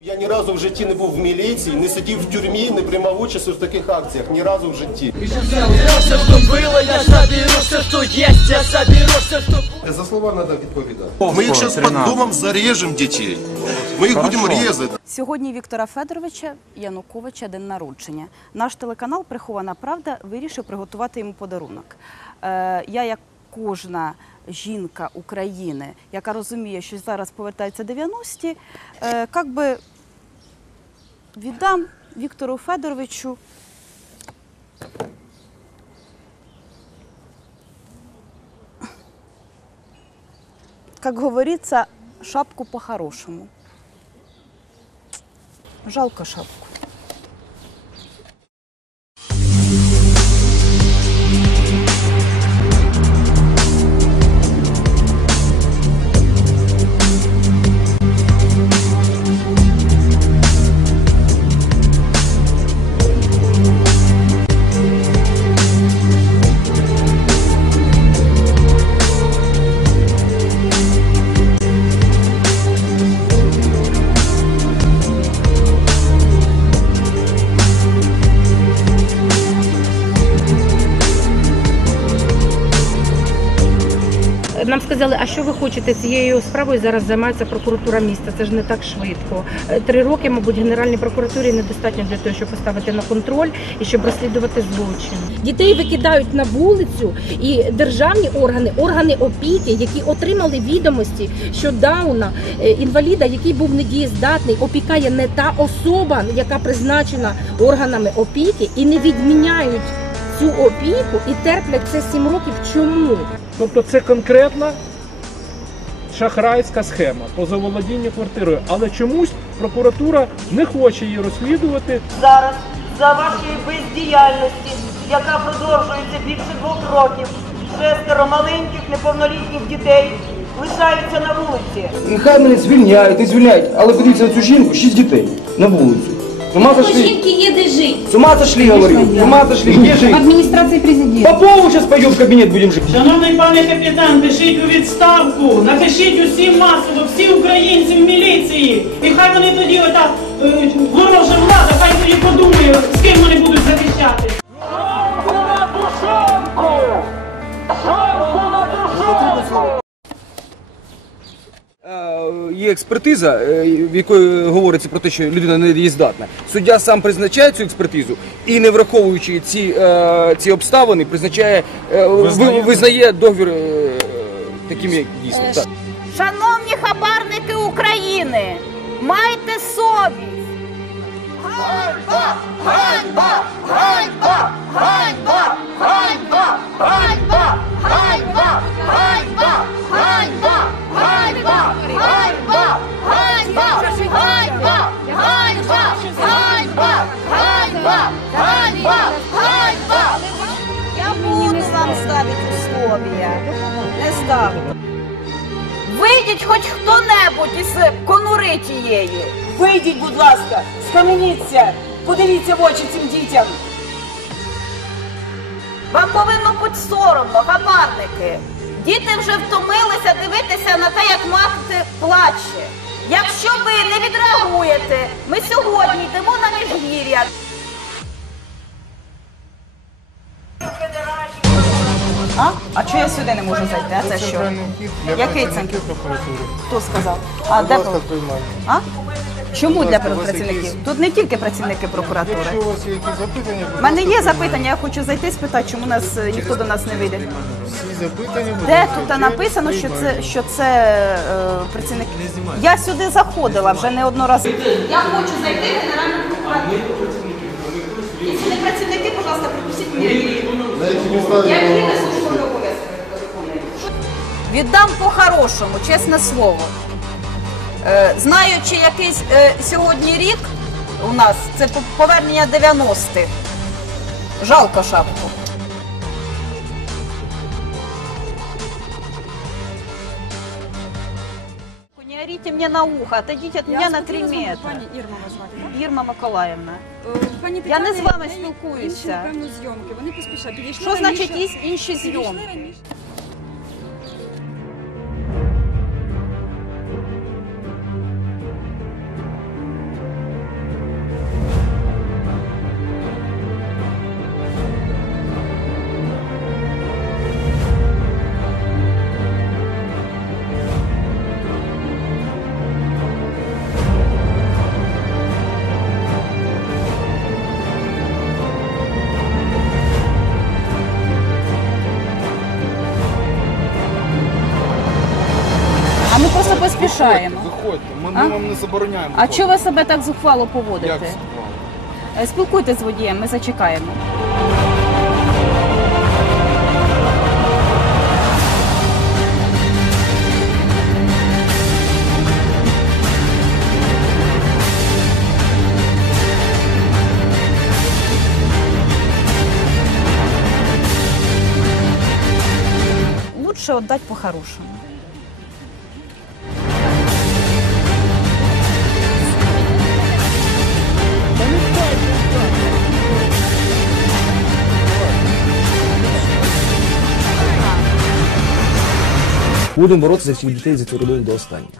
Я ні разу в житті не був в міліції, не сидів в тюрмі, не приймав участь у таких акціях. Ні разу в житті. Все, что было, я заберу все, что есть, я заберу все, что будет. За слова треба відповідати. Ми їх зараз під домом зарежемо дітей. Ми їх будемо різати. Сьогодні Віктора Федоровича Януковича день народження. Наш телеканал Прихована Правда вирішив приготувати йому подарунок. Е, я, як кожна жінка України, яка розуміє, що зараз повертаються 90-ті, е, як би віддам Віктору Федоровичу как говорится, шапку по-хорошему. Жалко шапку. Нам сказали, а що ви хочете цією справою зараз займається прокуратура міста. Це ж не так швидко. Е, Три роки, мабуть, генеральній прокуратурі недостатньо для того, щоб поставити на контроль і щоб розслідувати злочин. Дітей викидають на вулицю, і державні органи, органи опіки, які отримали відомості, що Дауна, е, інваліда, який був недієздатний, опікає не та особа, яка призначена органами опіки, і не відміняють цю опіку і терплять це сім років. Чому? Тобто це конкретна шахрайська схема по заволодінню квартирою. Але чомусь прокуратура не хоче її розслідувати. зараз за вашої бездіяльності, яка продовжується більше двох років, шестеро маленьких неповнолітніх дітей лишаються на вулиці. Нехай мене звільняють, не звільняють, але подивіться на цю жінку, шість дітей на вулицю. З ума зашли. жінки є де жити. З ума зашли, говорю. С ума зашли. Где жить? Адміністрації президента. Попову сейчас пойдем в кабинет будем жить. Шановний пане капітан, пишіть у відставку, напишіть усім масово, всі українці в міліції. І хай вони тоді ота е, ворожа влада, хай тоді подумає, з ким вони будуть захищати. Є експертиза, е, в якої говориться про те, що людина не дієздатна. Суддя сам призначає цю експертизу і, не враховуючи ці, е, ці обставини, призначає, е, ви- визнає договір таким, як дійсно. Так. Шановні хабарники України, майте совість! Ганьба! Ганьба! Ганьба! Ганьба! Ганьба! Ганьба! Не. Вийдіть хоч хто-небудь із конури тієї. Вийдіть, будь ласка, схаменіться, подивіться в очі цим дітям. Вам повинно бути соромно, хабарники. Діти вже втомилися дивитися на те, як мати плаче. Якщо ви не відреагуєте, ми сьогодні йдемо на міжгір'я. А? А чого я сюди не можу зайти? А це що? Який це? Хто сказав? А де про- А? Чому для працівників? Тут не тільки працівники прокуратури. Якщо у вас є якісь запитання, У мене є запитання, я хочу зайти спитати, чому нас е, ніхто до нас не вийде. всі запитання Де тут написано, що це що це е, працівник? Я сюди заходила вже неодноразово. Я хочу зайти в генеральну прокуратуру. Якщо не працівники, будь ласка, пропустіть мене. Я Віддам по-хорошому, чесне слово. Е, знаючи якийсь е, сьогодні рік у нас, це по- повернення 90-х. Жалко шапку. Не орите мне на ухо, отойдите от меня на 3 метри. Пані Ірма вас звати. Ірма Миколаївна. Пані Я не з вами спілкуюся. Інші, напевно, зйомки. Вони поспішають. Підійшли Що значить раніше. є інші Підійшли зйомки? раніше. Залишаємо. Виходьте, ми, А? вам не забороняємо. А чого ви себе так зухвало поводите? Як? Е, Спілкуйтесь з водієм, ми зачекаємо. Лучше отдать по-хорошему. Будемо боротися за всіх дітей за цю родину до останнього.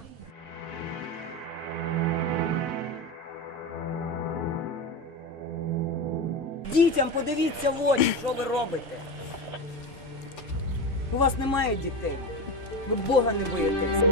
Дітям подивіться в очі, що ви робите. У вас немає дітей. Ви Бога не боїтеся.